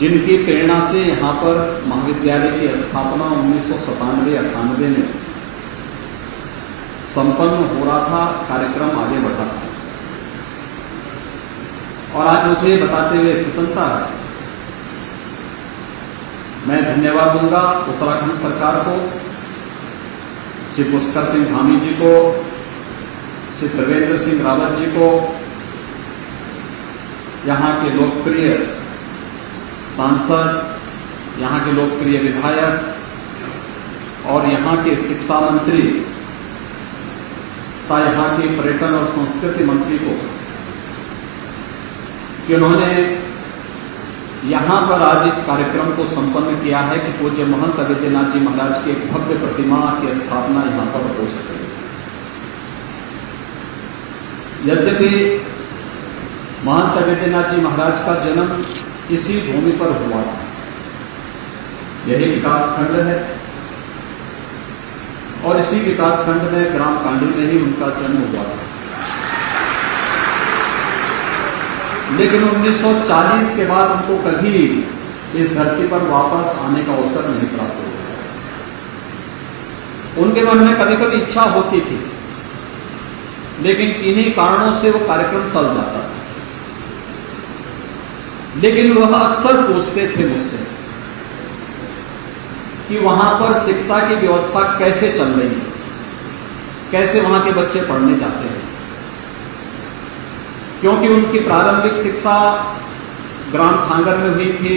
जिनकी प्रेरणा से यहाँ पर महाविद्यालय की स्थापना 1997-98 में संपन्न हो रहा था, कार्यक्रम आगे बढ़ा था। और आज मुझे बताते हुए प्रसन्नता है, मैं धन्यवाद दूंगा उत्तराखंड सरकार को, श्री पुष्कर सिंह धामी जी को, श्री त्रिवेंद्र सिंह रावत जी को, यहाँ के लोकप्रिय सांसद, यहाँ के लोकप्रिय विधायक और यहाँ के शिक्षा मंत्री तथा यहाँ के पर्यटन और संस्कृति मंत्री को कि उन्होंने यहाँ पर आज इस कार्यक्रम को संपन्न किया है कि पूज्य महंत अवेद्यनाथ जी महाराज की एक भव्य प्रतिमा की स्थापना यहाँ पर हो सके। यद्यपि महंत अवेद्यनाथ जी महाराज का जन्म इसी भूमि पर हुआ था, यही विकासखंड है और इसी विकासखंड में ग्राम कांडी में ही उनका जन्म हुआ था। लेकिन 1940 के बाद उनको कभी इस धरती पर वापस आने का अवसर नहीं प्राप्त हुआ। उनके मन में कभी कभी इच्छा होती थी, लेकिन किन्हीं कारणों से वो कार्यक्रम टल जाता था। लेकिन वह अक्सर पूछते थे मुझसे कि वहां पर शिक्षा की व्यवस्था कैसे चल रही है, कैसे वहां के बच्चे पढ़ने जाते हैं, क्योंकि उनकी प्रारंभिक शिक्षा ग्राम थांगर में हुई थी।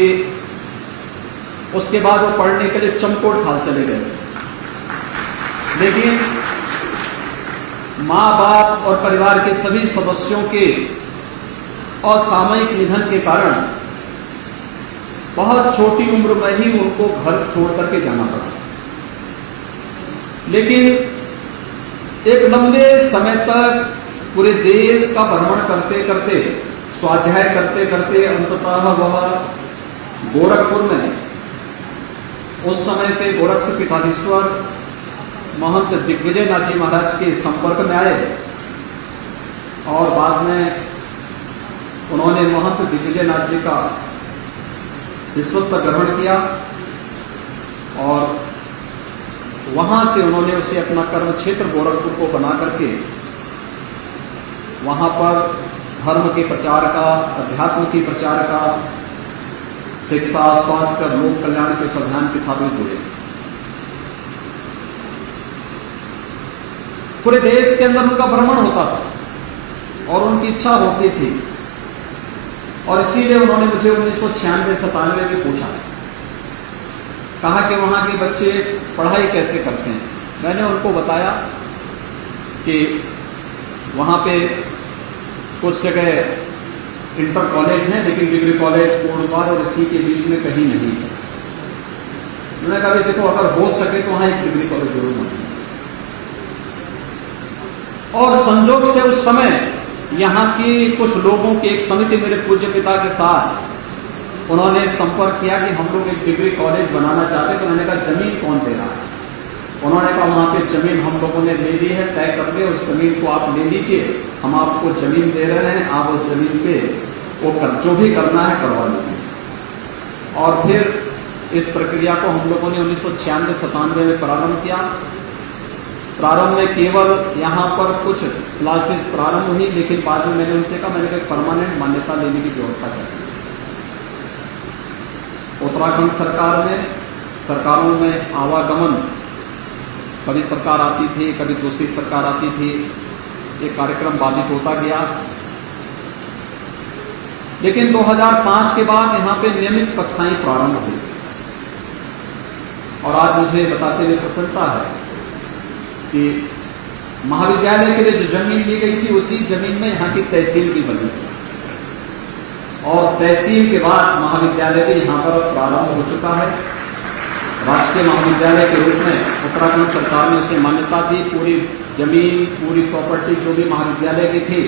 उसके बाद वो पढ़ने के लिए चमकोट खाल चले गए। लेकिन मां बाप और परिवार के सभी सदस्यों के असामयिक निधन के कारण बहुत छोटी उम्र में ही उनको घर छोड़ करके जाना पड़ा। लेकिन एक लंबे समय तक पूरे देश का भ्रमण करते करते, स्वाध्याय करते करते अंततः वह गोरखपुर में उस समय के गोरक्ष पीठाधीश्वर महंत दिग्विजयनाथ जी महाराज के संपर्क में आए और बाद में उन्होंने महंत दिग्विजयनाथ जी का शिष्यत्व ग्रहण किया और वहां से उन्होंने उसे अपना कर्म क्षेत्र गोरखपुर को बना करके वहां पर धर्म के प्रचार का, अध्यात्म के प्रचार का, शिक्षा, स्वास्थ्य, लोक कल्याण के अभियान के साथ जुड़े। पूरे देश के अंदर उनका भ्रमण होता था और उनकी इच्छा होती थी और इसीलिए उन्होंने मुझे 1996-97 में पूछा, कहा कि वहां के बच्चे पढ़ाई कैसे करते हैं। मैंने उनको बताया कि वहां पे कुछ जगह इंटर कॉलेज है, लेकिन डिग्री कॉलेज कोटद्वार और इसी के बीच में कहीं नहीं है। मैंने कहा देखो, अगर हो सके तो वहां एक डिग्री कॉलेज जरूर बने। और संजोग से उस समय यहाँ की कुछ लोगों की एक समिति मेरे पूज्य पिता के साथ उन्होंने संपर्क किया कि हम लोग एक डिग्री कॉलेज बनाना चाहते। तो उन्होंने कहा जमीन कौन दे रहा है? उन्होंने कहा वहां पे जमीन हम लोगों ने ले ली है, तय कर के उस जमीन को आप ले लीजिए, हम आपको जमीन दे रहे हैं, आप उस जमीन पे वो जो भी करना है करवा लीजिए। और फिर इस प्रक्रिया को हम लोगों ने 1996-97 में प्रारंभ किया। प्रारंभ में केवल यहाँ पर कुछ क्लासेस प्रारंभ हुई, लेकिन बाद में मैंने उनसे कहा, मैंने परमानेंट मान्यता लेने की व्यवस्था कर। उत्तराखंड सरकारों में आवागमन, कभी सरकार आती थी, कभी दूसरी सरकार आती थी, एक कार्यक्रम बाधित होता गया। लेकिन 2005 के बाद यहाँ पे नियमित कक्षाएं प्रारंभ हुई और आज मुझे बताते हुए प्रसन्नता है कि महाविद्यालय के लिए जो जमीन ली गई थी उसी जमीन में यहाँ की तहसील भी बनी और तहसील के बाद महाविद्यालय भी यहाँ पर प्रारंभ हो चुका है। राष्ट्रीय महाविद्यालय के रूप में उत्तराखंड सरकार ने उसे मान्यता दी। पूरी जमीन, पूरी प्रॉपर्टी जो भी महाविद्यालय की थी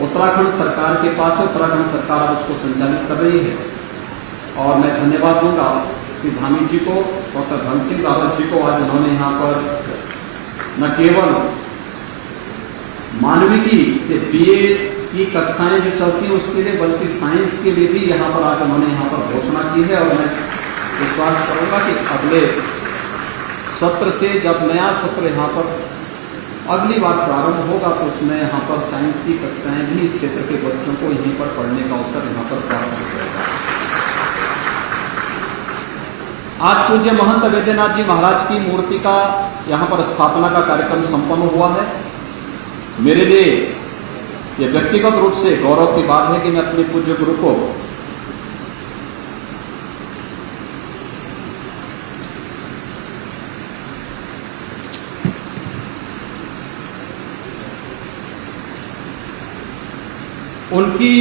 उत्तराखंड सरकार के पास है। उत्तराखंड सरकार उसको संचालित कर रही है और मैं धन्यवाद दूंगा श्री धामी जी को, डॉक्टर धन सिंह रावत जी को। आज उन्होंने यहाँ पर न केवल मानविकी से BA की कक्षाएं जो चलती हैं उसके लिए, बल्कि साइंस के लिए भी यहाँ पर आज उन्होंने यहाँ पर घोषणा की है। और मैं विश्वास करूंगा कि अगले सत्र से, जब नया सत्र यहाँ पर अगली बार प्रारंभ होगा, तो उसमें यहाँ पर साइंस की कक्षाएं भी इस क्षेत्र के बच्चों को यहीं पर पढ़ने का अवसर यहाँ पर प्राप्त हो जाएगा। आज पूज्य महंत वैद्यनाथ जी महाराज की मूर्ति का यहाँ पर स्थापना का कार्यक्रम संपन्न हुआ है। मेरे लिए यह व्यक्तिगत रूप से गौरव की बात है कि मैं अपने पूज्य गुरु को उनकी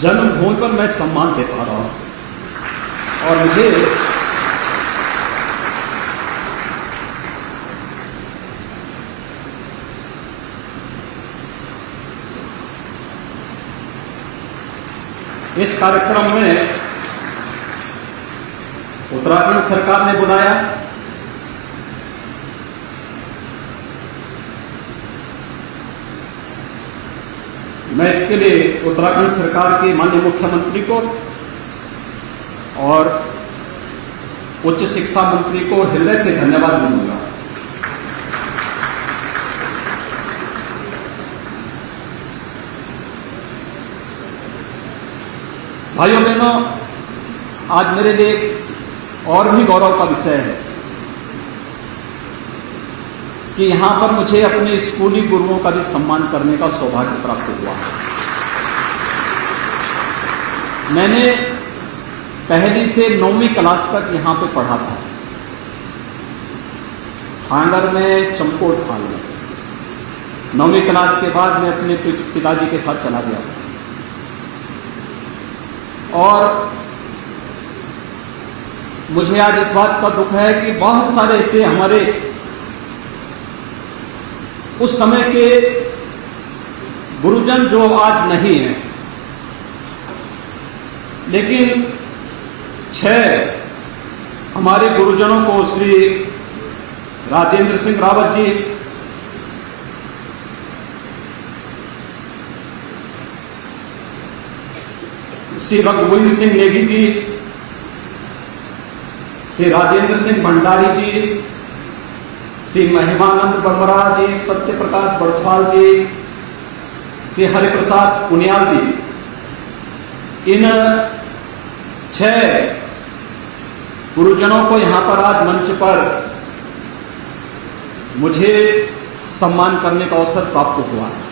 जन्मभूमि पर मैं सम्मान दे पा रहा हूं। और मुझे इस कार्यक्रम में उत्तराखंड सरकार ने बुलाया। मैं इसके लिए उत्तराखंड सरकार के माननीय मुख्यमंत्री को और उच्च शिक्षा मंत्री को हृदय से धन्यवाद दूंगा। भाइयों बहनों, आज मेरे लिए और भी गौरव का विषय है कि यहां पर मुझे अपने स्कूली गुरुओं का भी सम्मान करने का सौभाग्य प्राप्त हुआ। मैंने पहली से 9वीं क्लास तक यहां पे पढ़ा था, खांडर में, चमकोट खाल में। 9वीं क्लास के बाद मैं अपने पिताजी के साथ चला गया और मुझे आज इस बात का दुख है कि बहुत सारे ऐसे हमारे उस समय के गुरुजन जो आज नहीं हैं, लेकिन 6 हमारे गुरुजनों को, श्री राजेंद्र सिंह रावत जी, श्री रघुवीर सिंह नेगी जी, श्री राजेंद्र सिंह भंडारी जी, श्री महिमानंद बरबरा जी, सत्य प्रकाश बड़थवाल जी, श्री हरिप्रसाद पुनियाल जी, इन 6 गुरुजनों को यहां पर आज मंच पर मुझे सम्मान करने का अवसर प्राप्त हुआ है।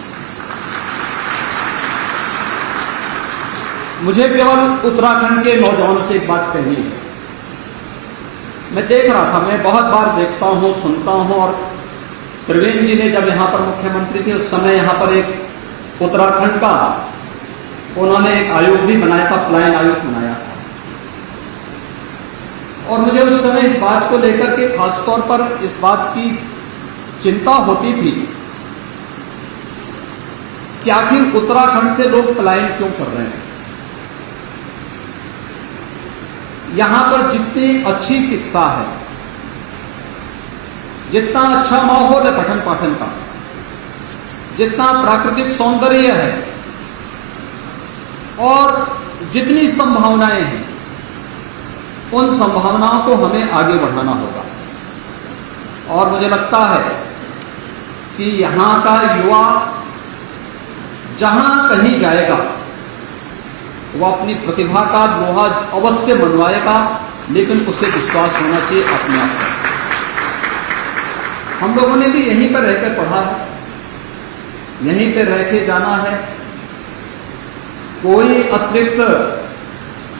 मुझे केवल उत्तराखंड के नौजवानों से एक बात कहनी है। मैं देख रहा था, मैं बहुत बार देखता हूं, सुनता हूं, और त्रिवेंद्र जी ने जब यहां पर मुख्यमंत्री थे उस समय यहां पर एक उत्तराखंड का उन्होंने एक आयोग भी बनाया था, पलायन आयोग बनाया था। और मुझे उस समय इस बात को लेकर के खासतौर पर इस बात की चिंता होती थी कि आखिर उत्तराखंड से लोग पलायन क्यों कर रहे हैं। यहां पर जितनी अच्छी शिक्षा है, जितना अच्छा माहौल है पठन पाठन का, जितना प्राकृतिक सौंदर्य है और जितनी संभावनाएं हैं, उन संभावनाओं को हमें आगे बढ़ाना होगा। और मुझे लगता है कि यहां का युवा जहां कहीं जाएगा वो अपनी प्रतिभा का लोहा अवश्य मनवाएगा, लेकिन उसे विश्वास होना चाहिए अपने आप पर। हम लोगों ने भी यहीं पर रहकर पढ़ा है, यहीं पर रह के जाना है, कोई अतिरिक्त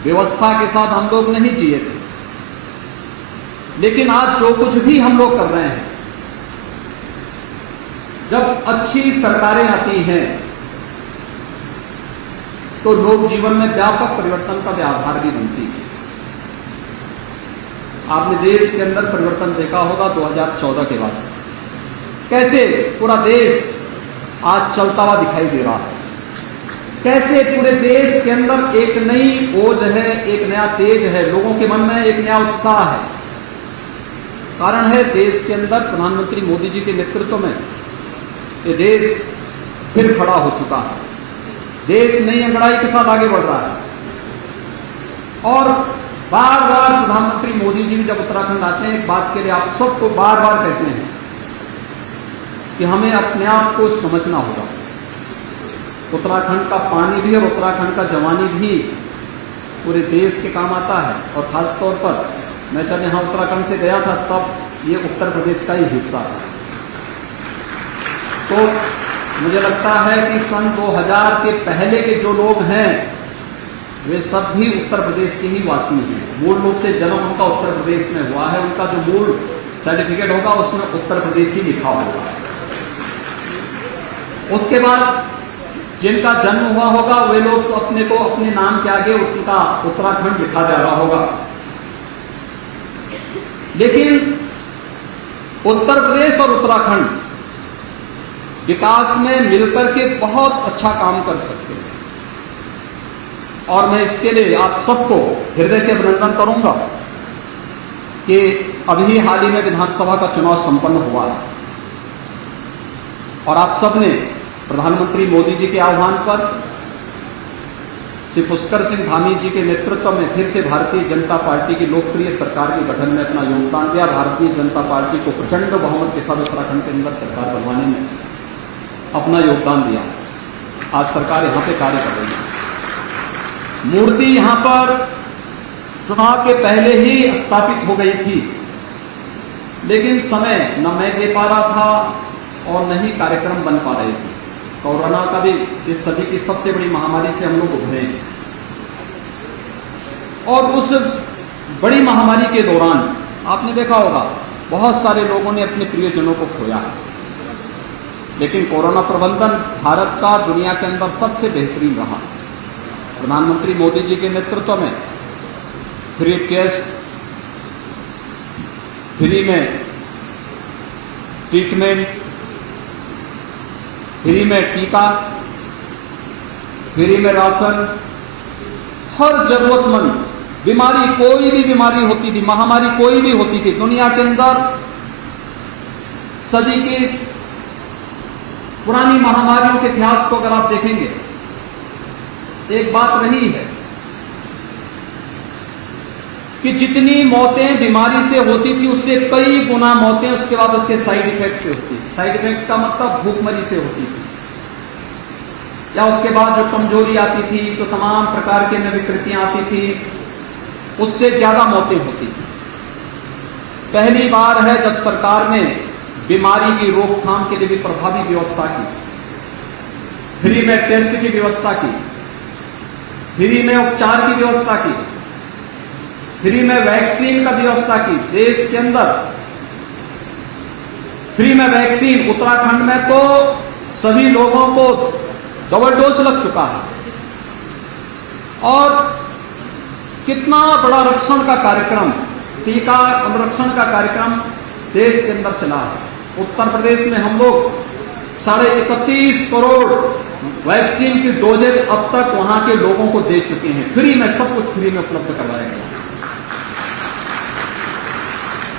व्यवस्था के साथ हम लोग नहीं जिए थे। लेकिन आज जो कुछ भी हम लोग कर रहे हैं, जब अच्छी सरकारें आती हैं तो लोक जीवन में व्यापक परिवर्तन का आधार भी बनती है। आपने देश के अंदर परिवर्तन देखा होगा 2014 के बाद, कैसे पूरा देश आज चलता हुआ दिखाई दे रहा है, कैसे पूरे देश के अंदर एक नई ओज है, एक नया तेज है, लोगों के मन में एक नया उत्साह है। कारण है देश के अंदर प्रधानमंत्री मोदी जी के नेतृत्व में ये देश फिर खड़ा हो चुका है। देश नई अंगड़ाई के साथ आगे बढ़ रहा है और बार बार प्रधानमंत्री मोदी जी भी जब उत्तराखंड आते हैं एक बात के लिए आप सबको बार बार कहते हैं कि हमें अपने आप को समझना होगा। उत्तराखंड का पानी भी और उत्तराखंड का जवानी भी पूरे देश के काम आता है और खासतौर पर मैं जब यहां उत्तराखंड से गया था तब ये उत्तर प्रदेश का ही हिस्सा था। तो मुझे लगता है कि सन 2000 के पहले के जो लोग हैं वे सब भी उत्तर प्रदेश के ही वासी हैं। मूल रूप से जन्म उनका उत्तर प्रदेश में हुआ है, उनका जो मूल सर्टिफिकेट होगा उसमें उत्तर प्रदेश ही लिखा होगा। उसके बाद जिनका जन्म हुआ होगा वे लोग अपने को अपने नाम के आगे उनका उत्तराखंड लिखा जा रहा होगा। लेकिन उत्तर प्रदेश और उत्तराखंड विकास में मिलकर के बहुत अच्छा काम कर सकते हैं और मैं इसके लिए आप सबको हृदय से अभिनंदन करूंगा कि अभी हाल ही में विधानसभा का चुनाव संपन्न हुआ है और आप सबने प्रधानमंत्री मोदी जी के आह्वान पर श्री पुष्कर सिंह धामी जी के नेतृत्व में फिर से भारतीय जनता पार्टी की लोकप्रिय सरकार के गठन में अपना योगदान दिया। भारतीय जनता पार्टी को प्रचंड बहुमत के साथ उत्तराखंड के अंदर सरकार बनवाने में अपना योगदान दिया। आज सरकार यहां पे कार्य कर रही है। मूर्ति यहां पर चुनाव के पहले ही स्थापित हो गई थी, लेकिन समय न मैं दे पा रहा था और न ही कार्यक्रम बन पा रहे थे। कोरोना का भी इस सदी की सबसे बड़ी महामारी से हम लोग उभरे और उस बड़ी महामारी के दौरान आपने देखा होगा बहुत सारे लोगों ने अपने प्रियजनों को खोया, लेकिन कोरोना प्रबंधन भारत का दुनिया के अंदर सबसे बेहतरीन रहा। प्रधानमंत्री मोदी जी के नेतृत्व में फ्री टेस्ट, फ्री में ट्रीटमेंट, फ्री में टीका, फ्री में राशन, हर जरूरतमंद बीमारी, कोई भी बीमारी होती थी, महामारी कोई भी होती थी दुनिया के अंदर, सदी की पुरानी महामारियों के इतिहास को अगर आप देखेंगे एक बात रही है कि जितनी मौतें बीमारी से होती थी उससे कई गुना मौतें उसके बाद उसके साइड इफेक्ट से होती थी। साइड इफेक्ट का मतलब भूखमरी से होती थी या उसके बाद जो कमजोरी आती थी, तो तमाम प्रकार की विकृतियां आती थी, उससे ज्यादा मौतें होती थी। पहली बार है जब सरकार ने बीमारी की रोकथाम के लिए भी प्रभावी व्यवस्था की, फ्री में टेस्ट की व्यवस्था की, फ्री में उपचार की व्यवस्था की, फ्री में वैक्सीन का व्यवस्था की। देश के अंदर फ्री में वैक्सीन, उत्तराखंड में तो सभी लोगों को डबल डोज लग चुका है और कितना बड़ा रक्षण का कार्यक्रम, टीका अनुरक्षण का कार्यक्रम देश के अंदर चला है। उत्तर प्रदेश में हम लोग 31.5 करोड़ वैक्सीन की डोजेज अब तक वहां के लोगों को दे चुके हैं। फ्री में, सब कुछ फ्री में उपलब्ध करवाया गया।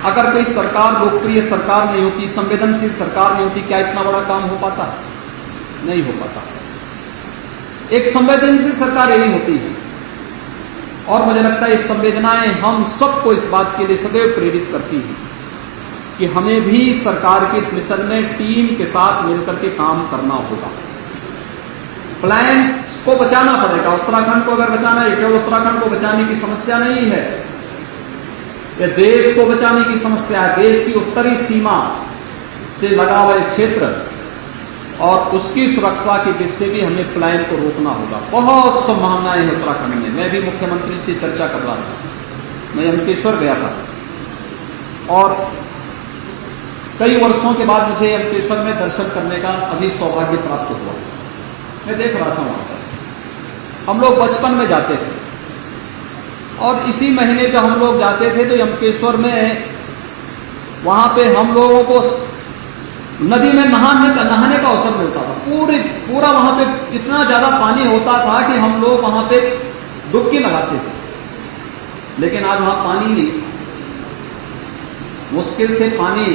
अगर कोई सरकार लोकप्रिय सरकार नहीं होती, संवेदनशील सरकार नहीं होती, क्या इतना बड़ा काम हो पाता? नहीं हो पाता। एक संवेदनशील सरकार यही होती है और मुझे लगता है ये संवेदनाएं हम सबको इस बात के लिए सदैव प्रेरित करती हैं कि हमें भी सरकार के इस मिशन में टीम के साथ मिलकर के काम करना होगा। प्लान को बचाना पड़ेगा। उत्तराखंड को अगर बचाना है, केवल उत्तराखंड को बचाने की समस्या नहीं है, यह देश को बचाने की समस्या है। देश की उत्तरी सीमा से लगा हुआ क्षेत्र और उसकी सुरक्षा की दृष्टि से भी हमें प्लान को रोकना होगा। बहुत संभावनाएं हैं उत्तराखंड में। मैं भी मुख्यमंत्री से चर्चा कर रहा था, मैं यमकेश्वर गया था और कई वर्षों के बाद मुझे यमकेश्वर में दर्शन करने का अभी सौभाग्य प्राप्त हुआ। मैं देख रहा था वहां पर हम लोग बचपन में जाते थे और इसी महीने जब हम लोग जाते थे तो यमकेश्वर में वहां पे हम लोगों को नदी में नहाने का अवसर मिलता था। पूरा वहां पे इतना ज्यादा पानी होता था कि हम लोग वहां पे डुबकी लगाते थे, लेकिन आज वहां पानी नहीं। मुश्किल से पानी,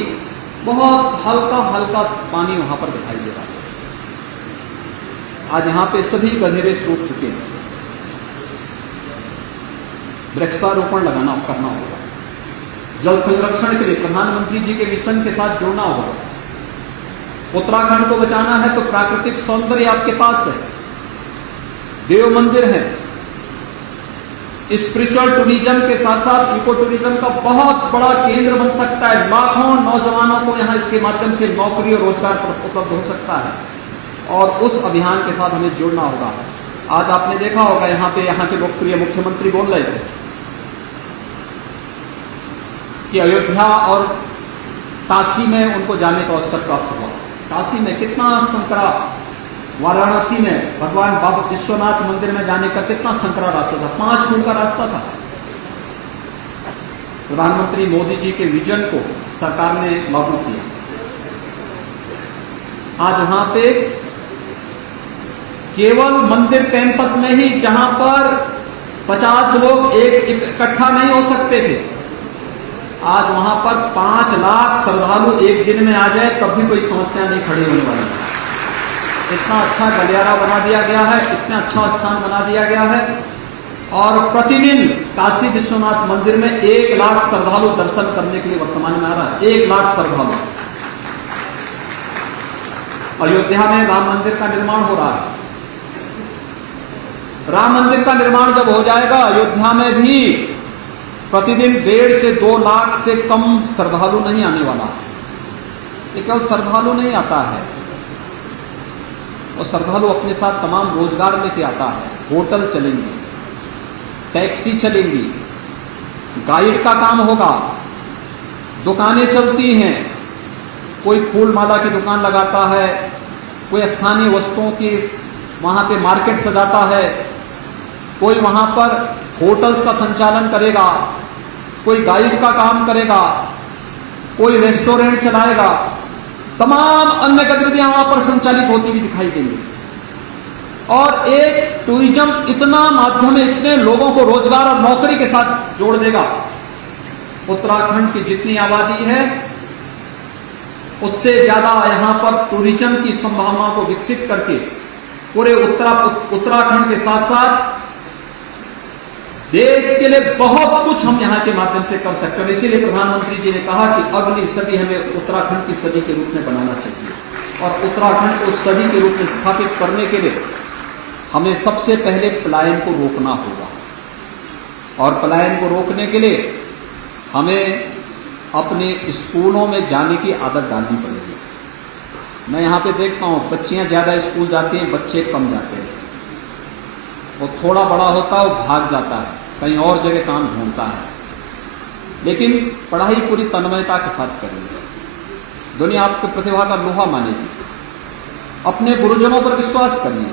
बहुत हल्का हल्का पानी वहां पर दिखाई दे रहा है। आज यहां पे सभी गधेरे सूख चुके हैं। वृक्षारोपण करना होगा। जल संरक्षण के लिए प्रधानमंत्री जी के मिशन के साथ जुड़ना होगा। उत्तराखंड को बचाना है तो प्राकृतिक सौंदर्य आपके पास है, देव मंदिर है, स्पिरिचुअल टूरिज्म के साथ साथ इको टूरिज्म का बहुत बड़ा केंद्र बन सकता है। लाखों नौजवानों को यहां इसके माध्यम से नौकरी और रोजगार उपलब्ध हो सकता है और उस अभियान के साथ हमें जुड़ना होगा। आज आपने देखा होगा यहां के लोकप्रिय मुख्यमंत्री बोल रहे थे कि अयोध्या और काशी में उनको जाने का अवसर प्राप्त हुआ। काशी में कितना संकरा, वाराणसी में भगवान बाबा विश्वनाथ मंदिर में जाने का कितना संकरा रास्ता था, 5 फुट का रास्ता था। प्रधानमंत्री मोदी जी के विजन को सरकार ने लागू किया। आज वहां पे केवल मंदिर कैंपस में ही, जहां पर 50 लोग इकट्ठा नहीं हो सकते थे, आज वहां पर 5 लाख श्रद्धालु एक दिन में आ जाए तब भी कोई समस्या नहीं खड़ी होने वाली। इतना अच्छा गलियारा बना दिया गया है, इतना अच्छा स्थान बना दिया गया है और प्रतिदिन काशी विश्वनाथ मंदिर में 1 लाख श्रद्धालु दर्शन करने के लिए वर्तमान में आ रहा है। 1 लाख श्रद्धालु। अयोध्या में राम मंदिर का निर्माण हो रहा है। राम मंदिर का निर्माण जब हो जाएगा, अयोध्या में भी प्रतिदिन 1.5 से 2 लाख से कम श्रद्धालु नहीं आने वाला। ये केवल श्रद्धालु नहीं आता है, और श्रद्धालु अपने साथ तमाम रोजगार लेके आता है। होटल चलेंगे, टैक्सी चलेंगी, गाइड का काम होगा, दुकानें चलती हैं। कोई फूल माला की दुकान लगाता है, कोई स्थानीय वस्तुओं की वहां पे मार्केट सजाता है, कोई वहां पर होटल्स का संचालन करेगा, कोई गाइड का काम करेगा, कोई रेस्टोरेंट चलाएगा, तमाम अन्य गतिविधियां वहां पर संचालित होती हुई दिखाई देंगी। और एक टूरिज्म इतना माध्यम है, इतने लोगों को रोजगार और नौकरी के साथ जोड़ देगा। उत्तराखंड की जितनी आबादी है उससे ज्यादा यहां पर टूरिज्म की संभावनाओं को विकसित करके पूरे उत्तराखंड के साथ साथ देश के लिए बहुत कुछ हम यहां के माध्यम से कर सकते हैं। इसीलिए प्रधानमंत्री जी ने कहा कि अगली सदी हमें उत्तराखंड की सदी के रूप में बनाना चाहिए और उत्तराखंड को सदी के रूप में स्थापित करने के लिए हमें सबसे पहले पलायन को रोकना होगा और पलायन को रोकने के लिए हमें अपने स्कूलों में जाने की आदत डालनी पड़ेगी। मैं यहां पे देखता हूं बच्चियां ज्यादा स्कूल जाती हैं, बच्चे कम जाते हैं। वो थोड़ा बड़ा होता है वो भाग जाता है, कहीं और जगह काम ढूंढता है। लेकिन पढ़ाई पूरी तन्मयता के साथ करेंगे, दुनिया आपकी प्रतिभा का लोहा मानेगी। अपने गुरुजनों पर विश्वास करिए,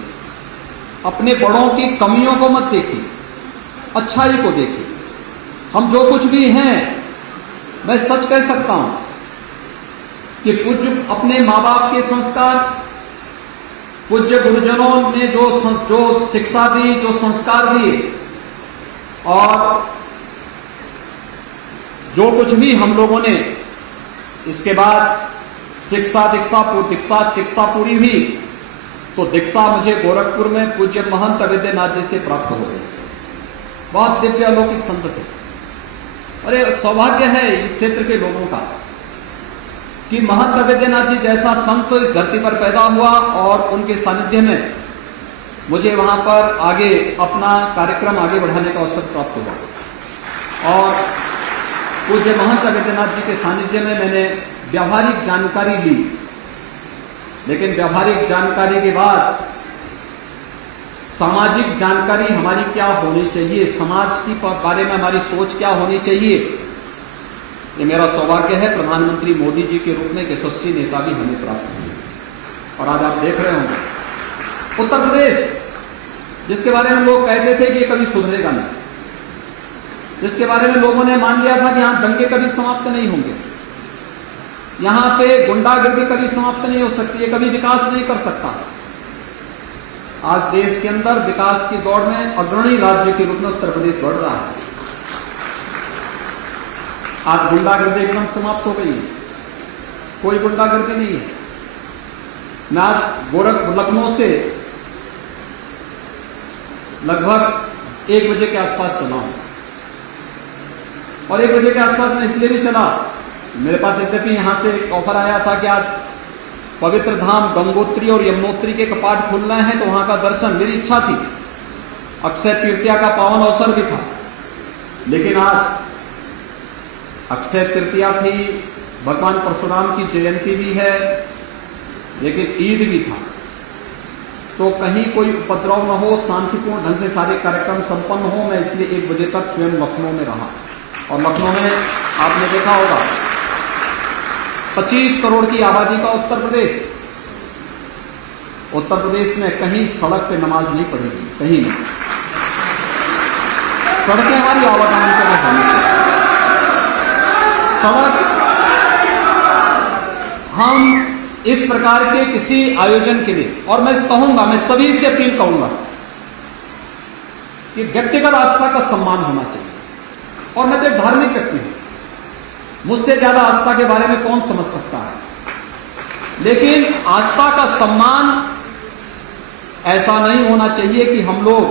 अपने बड़ों की कमियों को मत देखिए, अच्छाई को देखिए। हम जो कुछ भी हैं, मैं सच कह सकता हूं कि पूज्य अपने माँ बाप के संस्कार, पूज्य गुरुजनों ने जो शिक्षा दी, जो संस्कार दिए, और जो कुछ भी हम लोगों ने इसके बाद शिक्षा पूरी हुई तो दीक्षा मुझे गोरखपुर में पूज्य महंत अवेद्यनाथ जी से प्राप्त हो गई। बहुत दिव्य अलौकिक संत थे। अरे सौभाग्य है इस क्षेत्र के लोगों का कि महंत अवेद्यनाथ जी जैसा संत इस धरती पर पैदा हुआ और उनके सानिध्य में मुझे वहां पर आगे अपना कार्यक्रम आगे बढ़ाने का अवसर प्राप्त हुआ। और पूज्य महंत अवेद्यनाथ जी के सानिध्य में मैंने व्यावहारिक जानकारी ली, लेकिन व्यावहारिक जानकारी के बाद सामाजिक जानकारी हमारी क्या होनी चाहिए, समाज की बारे में हमारी सोच क्या होनी चाहिए, ये मेरा सौभाग्य है प्रधानमंत्री मोदी जी के रूप में एक यशस्वी नेता भी हमें प्राप्त हुए। और आज आप देख रहे होंगे उत्तर प्रदेश, जिसके बारे में लोग कहते थे कि ये कभी सुधरेगा नहीं, जिसके बारे में लोगों ने मान लिया था कि यहां दंगे कभी समाप्त नहीं होंगे, यहां पे गुंडागर्दी कभी समाप्त नहीं हो सकती, ये कभी विकास नहीं कर सकता। आज देश के अंदर विकास की दौड़ में अग्रणी राज्य के रूप में उत्तर प्रदेश बढ़ रहा है। आज गुंडागर्दी एकदम समाप्त हो गई है, कोई गुंडागर्दी नहीं है। मैं आज लखनऊ से लगभग 1 बजे के आसपास चला हूं, और 1 बजे के आसपास मैं इसलिए भी चला, मेरे पास यद्यपि यहां से एक ऑफर आया था कि आज पवित्र धाम गंगोत्री और यमुनोत्री के कपाट खुल रहे हैं, तो वहां का दर्शन, मेरी इच्छा थी, अक्षय तृतीया का पावन अवसर भी था। लेकिन आज अक्षय तृतीया थी, भगवान परशुराम की जयंती भी है, लेकिन ईद भी था, तो कहीं कोई उपद्रव न हो, शांतिपूर्ण ढंग से सारे कार्यक्रम संपन्न हो। मैं इसलिए 1 बजे तक स्वयं लखनऊ में रहा, और लखनऊ में आपने देखा होगा 25 करोड़ की आबादी का उत्तर प्रदेश में कहीं सड़क पे नमाज नहीं पढ़ेगी, कहीं नहीं। सड़कें हमारी आवाजाही के लिए होनी चाहिए। सड़क, हम इस प्रकार के किसी आयोजन के लिए, और मैं कहूंगा, मैं सभी से अपील करूंगा कि व्यक्तिगत आस्था का सम्मान होना चाहिए। और मैं तो एक धार्मिक व्यक्ति हूं, मुझसे ज्यादा आस्था के बारे में कौन समझ सकता है, लेकिन आस्था का सम्मान ऐसा नहीं होना चाहिए कि हम लोग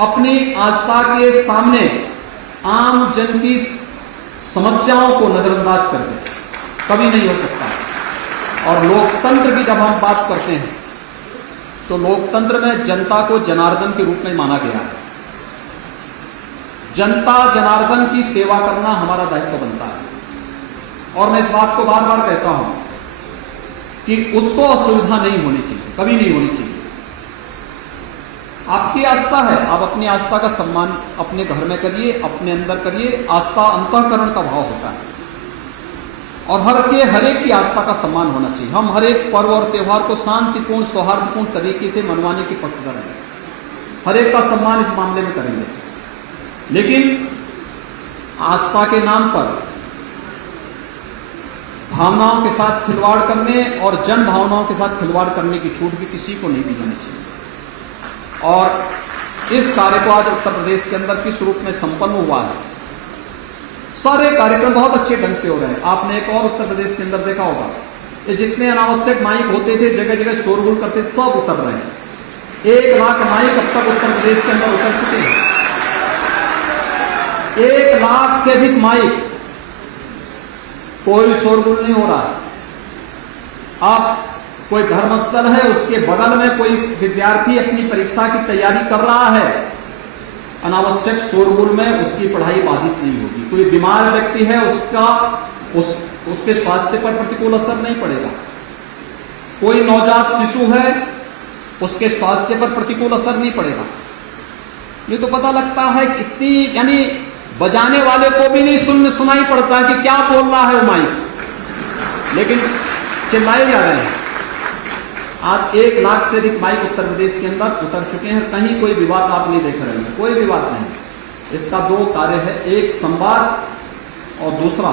अपनी आस्था के सामने आम जन की समस्याओं को नजरअंदाज कर दें, कभी नहीं हो सकता। और लोकतंत्र की जब हम बात करते हैं, तो लोकतंत्र में जनता को जनार्दन के रूप में माना गया है। जनता जनार्दन की सेवा करना हमारा दायित्व बनता है, और मैं इस बात को बार बार कहता हूं कि उसको असुविधा नहीं होनी चाहिए, कभी नहीं होनी चाहिए। आपकी आस्था है, आप अपनी आस्था का सम्मान अपने घर में करिए, अपने अंदर करिए। आस्था अंतःकरण का भाव होता है, और हर एक की आस्था का सम्मान होना चाहिए। हम हर एक पर्व और त्योहार को शांतिपूर्ण, सौहार्दपूर्ण तरीके से मनवाने की पक्षधर हैं, हर एक का सम्मान इस मामले में करेंगे। लेकिन आस्था के नाम पर भावनाओं के साथ खिलवाड़ करने और जन भावनाओं के साथ खिलवाड़ करने की छूट भी किसी को नहीं दी जानी चाहिए। और इस कार्य को आज उत्तर प्रदेश के अंदर किस रूप में संपन्न हुआ है, सारे कार्यक्रम बहुत अच्छे ढंग से हो रहे हैं। आपने एक और उत्तर प्रदेश के अंदर देखा होगा, ये जितने अनावश्यक माइक होते थे, जगह जगह शोरगुल करते, सब उतर रहे हैं। 1 लाख माइक अब तक उत्तर प्रदेश के अंदर उतर चुके हैं। 1 लाख से अधिक माइक, कोई शोरगुल नहीं हो रहा है। आप कोई धर्मस्थल है, उसके बगल में कोई विद्यार्थी अपनी परीक्षा की तैयारी कर रहा है, अनावश्यक शोरगुल में उसकी पढ़ाई बाधित नहीं होगी। कोई बीमार व्यक्ति है, उसके स्वास्थ्य पर प्रतिकूल असर नहीं पड़ेगा। कोई नवजात शिशु है, उसके स्वास्थ्य पर प्रतिकूल असर नहीं पड़ेगा। ये तो पता लगता है इतनी, यानी बजाने वाले को भी नहीं सुनाई पड़ता है कि क्या बोल रहा है वो माइक, लेकिन चिल्लाए जा रहे हैं। आज 1 लाख से अधिक माइक उत्तर प्रदेश के अंदर उतर चुके हैं। कहीं कोई विवाद आप नहीं देख रहे हैं, कोई विवाद नहीं। इसका 2 कार्य है, एक संवाद और दूसरा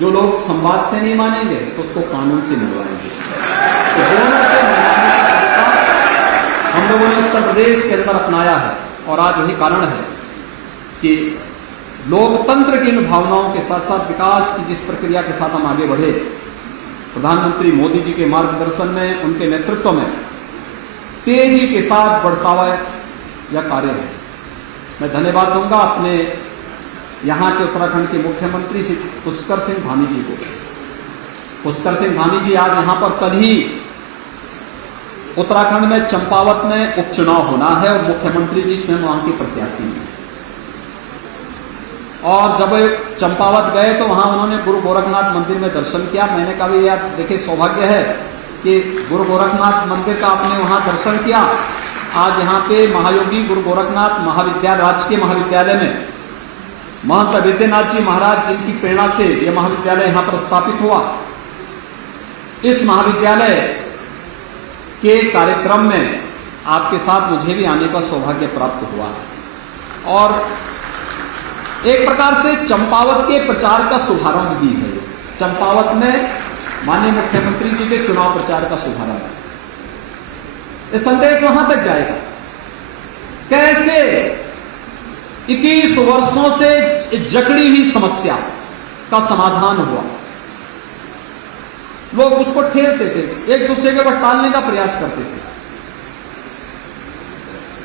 जो लोग संवाद से नहीं मानेंगे तो उसको कानून से मिलवाएंगे। तो दोनों से मिलवाने का तरीका हम लोगों ने उत्तर प्रदेश के अंदर अपनाया है, और आज वही कारण है कि लोकतंत्र की इन भावनाओं के साथ साथ विकास की जिस प्रक्रिया के साथ हम आगे बढ़े, प्रधानमंत्री मोदी जी के मार्गदर्शन में, उनके नेतृत्व में तेजी के साथ बढ़ता हुआ यह कार्य है। मैं धन्यवाद दूंगा अपने यहां के उत्तराखंड के मुख्यमंत्री श्री पुष्कर सिंह धामी जी को। पुष्कर सिंह धामी जी आज यहां पर कल ही उत्तराखंड में चंपावत में उपचुनाव होना है, और मुख्यमंत्री जी स्वयं वहां के प्रत्याशी हैं। और जब चंपावत गए तो वहां उन्होंने गुरु गोरखनाथ मंदिर में दर्शन किया। मैंने कहा यार देखिए, सौभाग्य है कि गुरु गोरखनाथ मंदिर का आपने वहां दर्शन किया। आज यहाँ पे महायोगी गुरु गोरखनाथ महाविद्यालय, राजकीय महाविद्यालय में महंत विद्यानाथ जी महाराज जिनकी प्रेरणा से यह महाविद्यालय यहाँ पर स्थापित हुआ, इस महाविद्यालय के कार्यक्रम में आपके साथ मुझे भी आने का सौभाग्य प्राप्त हुआ। और एक प्रकार से चंपावत के प्रचार का शुभारंभ भी है। चंपावत में माननीय मुख्यमंत्री जी के चुनाव प्रचार का शुभारंभ है। ये संदेश वहां तक जाएगा। कैसे 21 वर्षों से इस जकड़ी हुई समस्या का समाधान हुआ। लोग उसको ठेलते थे, एक दूसरे के ऊपर टालने का प्रयास करते थे।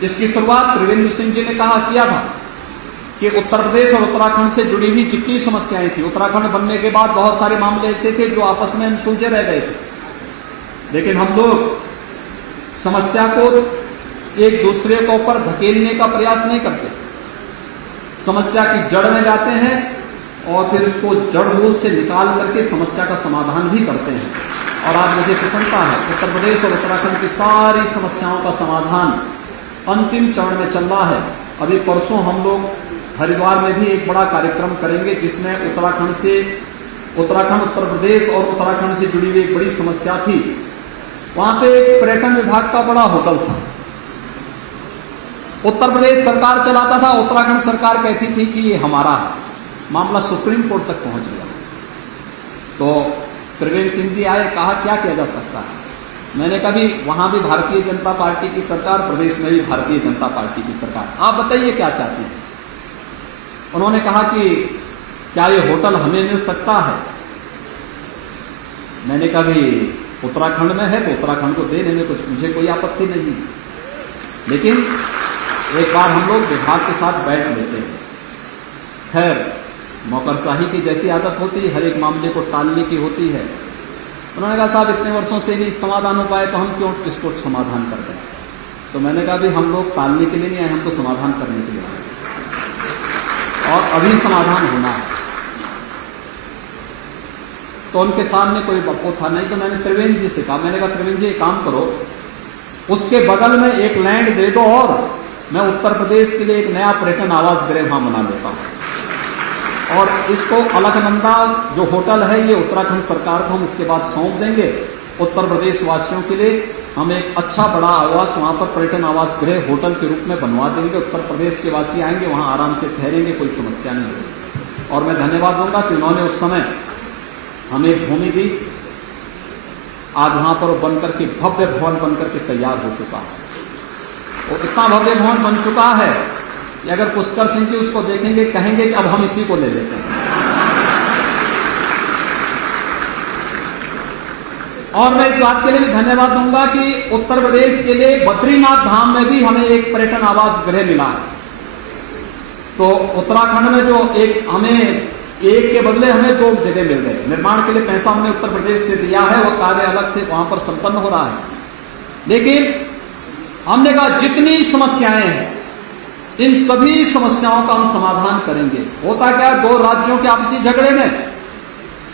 इसकी शुरुआत त्रिवेंद्र सिंह जी ने किया था कि उत्तर प्रदेश और उत्तराखंड से जुड़ी हुई जितनी समस्याएं थी, उत्तराखंड बनने के बाद बहुत सारे मामले ऐसे थे जो आपस में अनसुलझे रह गए थे, लेकिन हम लोग समस्या को एक दूसरे के ऊपर धकेलने का प्रयास नहीं करते, समस्या की जड़ में जाते हैं और फिर उसको जड़ मूल से निकाल करके समस्या का समाधान भी करते हैं। और आज मुझे प्रसन्नता है, उत्तर प्रदेश और उत्तराखंड की सारी समस्याओं का समाधान अंतिम चरण में चल रहा है। अभी परसों हम लोग हरिद्वार में भी एक बड़ा कार्यक्रम करेंगे जिसमें उत्तराखंड उत्तर प्रदेश और उत्तराखंड से जुड़ी हुई एक बड़ी समस्या थी। वहां पे एक पर्यटन विभाग का बड़ा होटल था, उत्तर प्रदेश सरकार चलाता था, उत्तराखंड सरकार कहती थी कि ये हमारा है। मामला सुप्रीम कोर्ट तक पहुंच गया। तो त्रिवेंद्र सिंह जी आए, कहा क्या किया जा सकता है। मैंने कहा भी वहां भी भारतीय जनता पार्टी की सरकार, प्रदेश में भी भारतीय जनता पार्टी की सरकार, आप बताइए क्या चाहती है। उन्होंने कहा कि क्या ये होटल हमें मिल सकता है। मैंने कहा भी उत्तराखंड में है तो उत्तराखंड को देने में मुझे कोई आपत्ति नहीं है, लेकिन एक बार हम लोग विभाग के साथ बैठ लेते हैं। खैर नौकरशाही की जैसी आदत होती है, हर एक मामले को टालने की होती है। उन्होंने कहा साहब इतने वर्षों से नहीं समाधान हो पाए तो हम क्यों इसको समाधान कर दें। तो मैंने कहा भी हम लोग टालने के लिए नहीं आए, हम तो समाधान करने के लिए आए और अभी समाधान होना है। तो उनके सामने कोई वो था नहीं, तो मैंने त्रिवेंद्र जी से कहा, मैंने कहा त्रिवेंद्र जी एक काम करो, उसके बगल में एक लैंड दे दो और मैं उत्तर प्रदेश के लिए एक नया पर्यटन आवास गृह वहां बना देता हूं और इसको अलकनंदा जो होटल है ये उत्तराखंड सरकार को हम इसके बाद सौंप देंगे। उत्तर प्रदेश वासियों के लिए हम एक अच्छा बड़ा आवास वहां पर पर्यटन आवास गृह होटल के रूप में बनवा देंगे। उत्तर प्रदेश के वासी आएंगे, वहां आराम से ठहरेंगे, कोई समस्या नहीं होगी। और मैं धन्यवाद दूंगा कि उन्होंने उस समय हमें भूमि दी। आज वहां पर बनकर के भव्य भवन बनकर के तैयार हो चुका है और इतना भव्य भवन बन चुका है कि अगर पुष्कर सिंह जी उसको देखेंगे कहेंगे कि अब हम इसी को ले लेते हैं। और मैं इस बात के लिए भी धन्यवाद दूंगा कि उत्तर प्रदेश के लिए बद्रीनाथ धाम में भी हमें एक पर्यटन आवास गृह मिला है। तो उत्तराखंड में जो एक के बदले हमें 2 जगह मिल गए। निर्माण के लिए पैसा हमने उत्तर प्रदेश से दिया है, वो कार्य अलग से वहां पर संपन्न हो रहा है। लेकिन हमने कहा जितनी समस्याएं हैं इन सभी समस्याओं का हम समाधान करेंगे। होता क्या, 2 राज्यों के आपसी झगड़े में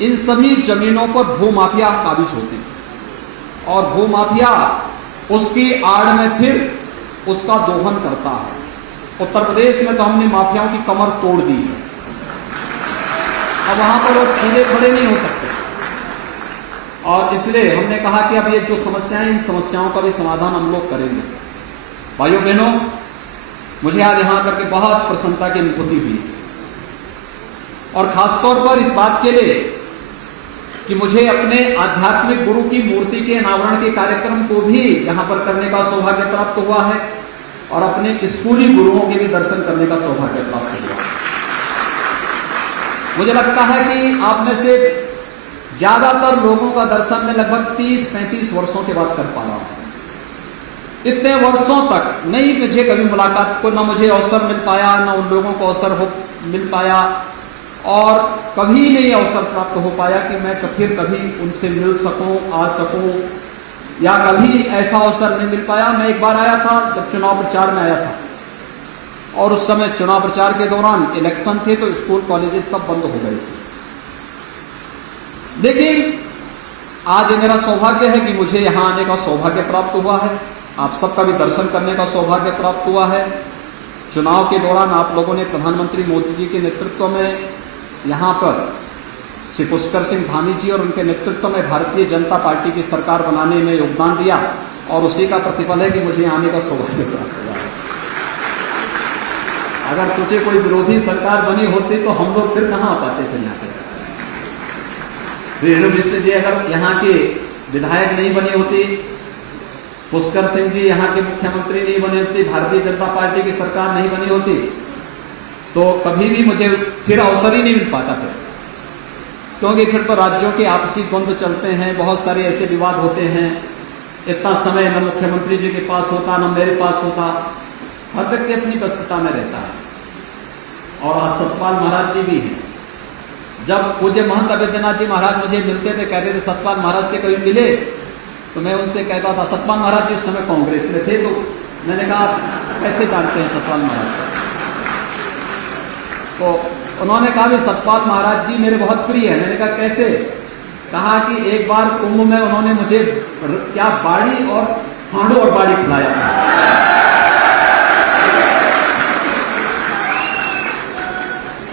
इन सभी जमीनों पर भूमाफिया काबिज होते हैं और भूमाफिया उसकी आड़ में फिर उसका दोहन करता है। उत्तर प्रदेश में तो हमने माफियाओं की कमर तोड़ दी है, अब वहां पर वो सीधे खड़े नहीं हो सकते और इसलिए हमने कहा कि अब ये जो समस्याएं, इन समस्याओं का भी समाधान हम लोग करेंगे। भाइयों बहनों, मुझे आज यहां आकर के बहुत प्रसन्नता की अनुभूति हुई और खासतौर पर इस बात के लिए कि मुझे अपने आध्यात्मिक गुरु की मूर्ति के अनावरण के कार्यक्रम को भी यहां पर करने का सौभाग्य प्राप्त हुआ है और अपने स्कूली गुरुओं के भी दर्शन करने का सौभाग्य प्राप्त हुआ है। मुझे लगता है कि आप में से ज्यादातर लोगों का दर्शन में लगभग 30-35 वर्षों के बाद कर पा रहा हूं। इतने वर्षों तक नहीं मुझे कभी मुलाकात को, ना मुझे अवसर मिल पाया, ना उन लोगों को अवसर मिल पाया और कभी नहीं अवसर प्राप्त हो पाया कि मैं फिर कभी उनसे मिल सकूं, आ सकूं, या कभी ऐसा अवसर नहीं मिल पाया। मैं एक बार आया था जब चुनाव प्रचार में आया था और उस समय चुनाव प्रचार के दौरान इलेक्शन थे तो स्कूल कॉलेजेस सब बंद हो गए थे। लेकिन आज मेरा सौभाग्य है कि मुझे यहां आने का सौभाग्य प्राप्त हुआ है, आप सबका भी दर्शन करने का सौभाग्य प्राप्त हुआ है। चुनाव के दौरान आप लोगों ने प्रधानमंत्री मोदी जी के नेतृत्व में यहां पर श्री पुष्कर सिंह धामी जी और उनके नेतृत्व में भारतीय जनता पार्टी की सरकार बनाने में योगदान दिया और उसी का प्रतिफल है कि मुझे आने का सौभाग्य प्राप्त हुआ है। अगर सोचे कोई विरोधी सरकार बनी होती तो हम लोग फिर कहां आ पाते थे यहाँ पे। रेणु मिश्र जी अगर यहाँ के विधायक नहीं बनी होती, पुष्कर सिंह जी यहाँ के मुख्यमंत्री नहीं बने होते, भारतीय जनता पार्टी की सरकार नहीं बनी होती, तो कभी भी मुझे फिर अवसर ही नहीं मिल पाता था, क्योंकि फिर तो राज्यों के आपसी द्वंद्व चलते हैं, बहुत सारे ऐसे विवाद होते हैं, इतना समय न मुख्यमंत्री जी के पास होता न मेरे पास होता, हर व्यक्ति अपनी व्यस्तता में रहता है। और आज सतपाल महाराज जी भी हैं। जब पूज्य महंत अवैधनाथ जी महाराज मुझे मिलते थे, कहते थे सतपाल महाराज से कभी मिले, तो मैं उनसे कहता था, सतपाल महाराज जी उस समय कांग्रेस में थे, तो मैंने कहा आप कैसे जानते हैं सतपाल महाराज से? तो उन्होंने कहा भी सतपाल महाराज जी मेरे बहुत प्रिय है। मैंने कहा कैसे? कहा कि एक बार कुंभ में उन्होंने मुझे क्या बाड़ी और हांडो और बाड़ी खिलाया था।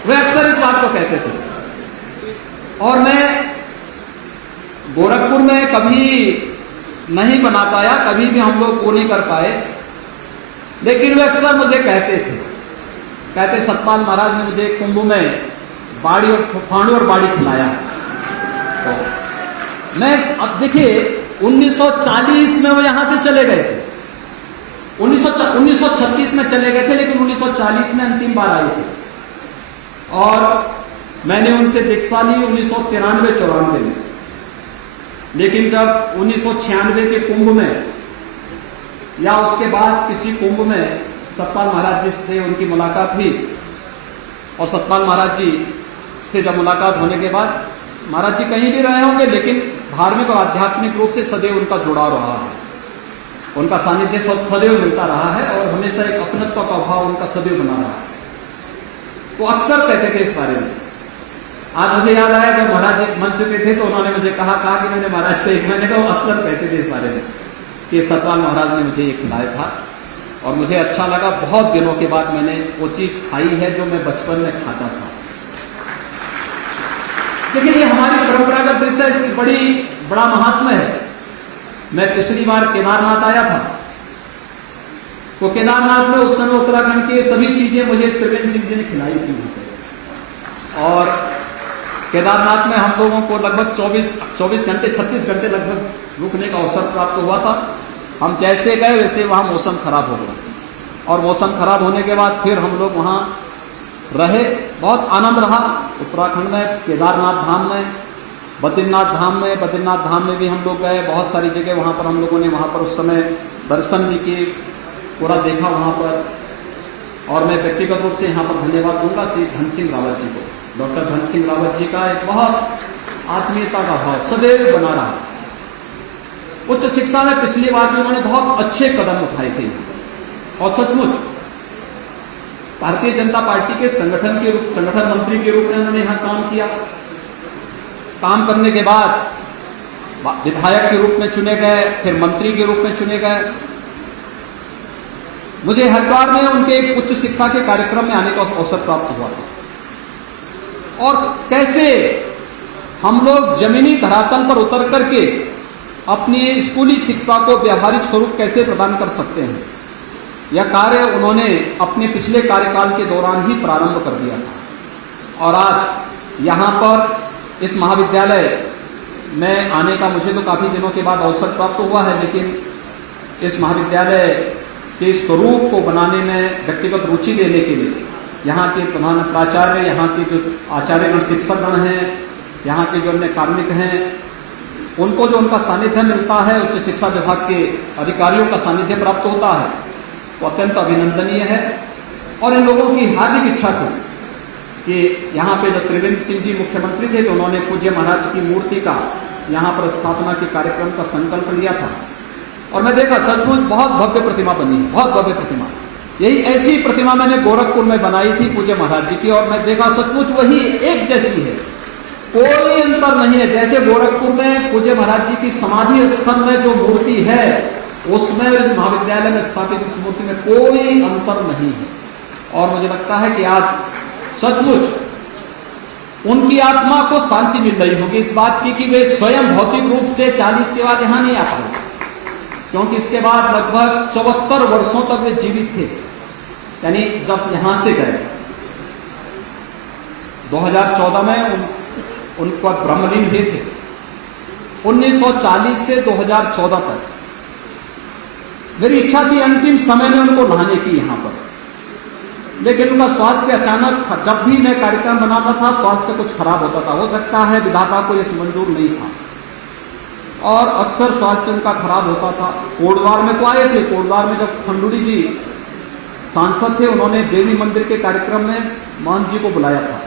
वे अक्सर इस बात को कहते थे। और मैं गोरखपुर में कभी नहीं बना पाया, कभी भी हम लोग वो नहीं कर पाए, लेकिन वे अक्सर मुझे कहते सतपाल महाराज ने मुझे कुंभ में बाड़ी और फांडू और बाड़ी खिलाया। तो मैं अब देखिए 1940 में वो यहां से चले गए थे, 1936 में चले गए थे, लेकिन 1940 में अंतिम बार आए थे। और मैंने उनसे दीक्षा ली 1993-94 में, लेकिन जब 1996 के कुंभ में या उसके बाद किसी कुंभ में सतपाल महाराज जी से उनकी मुलाकात हुई, और सतपाल महाराज जी से जब मुलाकात होने के बाद, महाराज जी कहीं भी रहे होंगे लेकिन धार्मिक और आध्यात्मिक रूप से सदैव उनका जुड़ाव रहा है, उनका सानिध्य सदैव मिलता रहा है और हमेशा एक अपनत्व का भाव उनका सदैव बना रहा है। वो अक्सर कहते थे इस बारे में। आज मुझे याद आया जब महाराज जी मन चुके थे तो उन्होंने मुझे कहा कि मैंने महाराज को एक महीने का, वो अक्सर कहते थे इस बारे में कि सतपाल महाराज ने मुझे ये खिलाया था और मुझे अच्छा लगा। बहुत दिनों के बाद मैंने वो चीज खाई है जो मैं बचपन में खाता था। लेकिन ये हमारी परंपरागत डिश है, इसकी बड़ा महात्मा है। मैं पिछली बार केदारनाथ आया था, तो केदारनाथ में उस समय उत्तराखंड की सभी चीजें मुझे त्रिवेंद्र सिंह जी ने खिलाई थी। और केदारनाथ में हम लोगों को लगभग 24 घंटे 36 घंटे लगभग रुकने का अवसर प्राप्त हुआ था। हम जैसे गए वैसे वहां मौसम खराब हो गया, और मौसम खराब होने के बाद फिर हम लोग वहां रहे। बहुत आनंद रहा उत्तराखंड में, केदारनाथ धाम में, बद्रीनाथ धाम में भी हम लोग गए। बहुत सारी जगह वहां पर हम लोगों ने वहां पर उस समय दर्शन भी किए, पूरा देखा वहां पर। और मैं व्यक्तिगत रूप से यहाँ पर धन्यवाद दूंगा श्री धन सिंह रावत जी को। डॉक्टर धन सिंह रावत जी का एक बहुत आत्मीयता का भाव सदैव बना रहा। उच्च शिक्षा में पिछली बार भी उन्होंने बहुत अच्छे कदम उठाए थे, और सचमुच भारतीय जनता पार्टी के संगठन मंत्री के रूप में उन्होंने यहां काम किया। काम करने के बाद विधायक के रूप में चुने गए, फिर मंत्री के रूप में चुने गए। मुझे हरिद्वार में उनके एक उच्च शिक्षा के कार्यक्रम में आने का अवसर प्राप्त हुआ था। और कैसे हम लोग जमीनी धरातल पर उतर करके अपनी स्कूली शिक्षा को व्यावहारिक स्वरूप कैसे प्रदान कर सकते हैं, यह कार्य उन्होंने अपने पिछले कार्यकाल के दौरान ही प्रारंभ कर दिया था। और आज यहां पर इस महाविद्यालय में आने का मुझे तो काफी दिनों के बाद अवसर प्राप्त हुआ है, लेकिन इस महाविद्यालय के स्वरूप को बनाने में व्यक्तिगत रुचि लेने के लिए यहाँ के प्रधान प्राचार्य, यहाँ के जो आचार्यगण शिक्षकगण हैं, यहाँ के जो अन्य कार्मिक हैं, उनको जो उनका सानिध्य मिलता है, उच्च शिक्षा विभाग के अधिकारियों का सानिध्य प्राप्त होता है, वो अत्यंत अभिनंदनीय है। और इन लोगों की हार्दिक इच्छा थी कि यहाँ पे जब त्रिवेंद्र सिंह जी मुख्यमंत्री थे तो उन्होंने पूज्य महाराज की मूर्ति का यहाँ पर स्थापना के कार्यक्रम का संकल्प लिया था। और मैं देखा सचमुच बहुत भव्य प्रतिमा बनी है, बहुत भव्य प्रतिमा। यही ऐसी प्रतिमा मैंने गोरखपुर में बनाई थी पूज्य महाराज जी की, और मैं देखा सचमुच वही एक जैसी है, कोई अंतर नहीं है। जैसे गोरखपुर में पूज्य महाराज जी की समाधि स्थल में जो मूर्ति है, उसमें इस महाविद्यालय में स्थापित इस मूर्ति में कोई अंतर नहीं है। और मुझे लगता है कि आज सचमुच उनकी आत्मा को शांति मिल रही होगी इस बात की कि वे स्वयं भौतिक रूप से 40 के बाद यहां नहीं आ पाए, क्योंकि इसके बाद लगभग 74 वर्षों तक वे जीवित थे। यानी जब यहां से गए 2014 में उनको ब्रह्मलीन हुए थे। 1940 से 2014 तक मेरी इच्छा थी अंतिम समय में उनको लाने की यहां पर, लेकिन उनका स्वास्थ्य अचानक, जब भी मैं कार्यक्रम बनाता था स्वास्थ्य कुछ खराब होता था। हो सकता है विधाता को यह मंजूर नहीं था और अक्सर स्वास्थ्य उनका खराब होता था। कोटद्वार में तो आए थे, कोटद्वार में जब खंडूरी जी सांसद थे, उन्होंने देवी मंदिर के कार्यक्रम में महंत जी को बुलाया था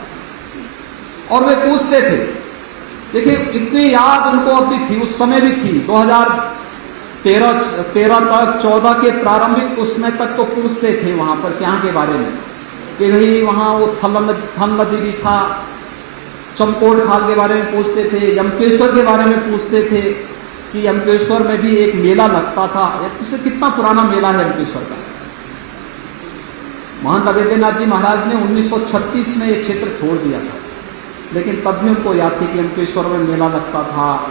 और वे पूछते थे, देखिए इतनी याद उनको अब भी थी, उस समय भी थी, 2013 तक 14 के प्रारंभिक उसमें तक तो पूछते थे वहां पर क्या के बारे में कि भाई वहां वो थल नदी भी था, चमकोट खाल के बारे में पूछते थे, यमकेश्वर के बारे में पूछते थे कि यमकेश्वर में भी एक मेला लगता था। इससे कितना पुराना मेला है यमकेश्वर का। महंत अवेद्यनाथ जी महाराज ने 1936 में ये क्षेत्र छोड़ दिया था, लेकिन तब भी उनको याद थी कि यमकेश्वर में मेला लगता था।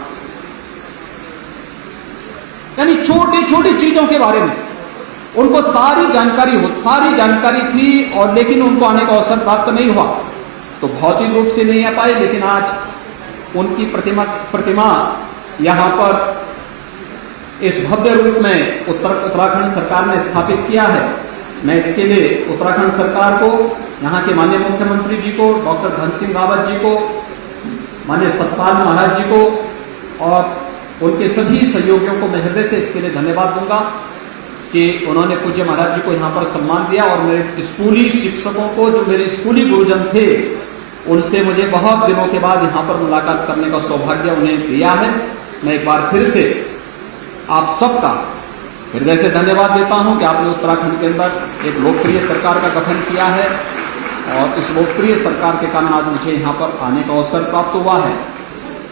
यानी छोटी छोटी चीजों के बारे में उनको सारी जानकारी थी और लेकिन उनको आने का अवसर प्राप्त नहीं हुआ, तो भौतिक रूप से नहीं आ पाए। लेकिन आज उनकी प्रतिमा यहां पर इस भव्य रूप में उत्तराखंड सरकार ने स्थापित किया है। मैं इसके लिए उत्तराखंड सरकार को, यहाँ के माननीय मुख्यमंत्री जी को, डॉक्टर धन सिंह रावत जी को, माननीय सतपाल महाराज जी को और उनके सभी सहयोगियों को मैं हृदय से इसके लिए धन्यवाद दूंगा कि उन्होंने पूज्य महाराज जी को यहाँ पर सम्मान दिया। और मेरे स्कूली शिक्षकों को, जो मेरे स्कूली गुरुजन थे, उनसे मुझे बहुत दिनों के बाद यहाँ पर मुलाकात करने का सौभाग्य उन्हें दिया है। मैं एक बार फिर से आप सबका हृदय से धन्यवाद देता हूं कि आपने उत्तराखंड के अंदर एक लोकप्रिय सरकार का गठन किया है और इस लोकप्रिय सरकार के कारण आज मुझे यहाँ पर आने का अवसर प्राप्त हुआ है।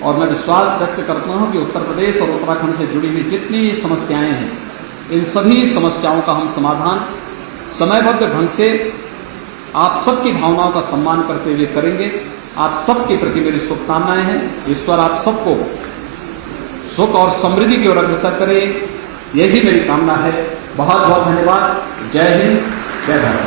और मैं विश्वास व्यक्त करता हूं कि उत्तर प्रदेश और उत्तराखंड से जुड़ी हुई जितनी समस्याएं हैं, इन सभी समस्याओं का हम समाधान समयबद्ध ढंग से आप सबकी भावनाओं का सम्मान करते हुए करेंगे। आप सबके प्रति मेरी शुभकामनाएं हैं। ईश्वर आप सबको सुख और समृद्धि की ओर अग्रसर करे, यही मेरी कामना है। बहुत बहुत धन्यवाद। जय हिंद, जय भारत।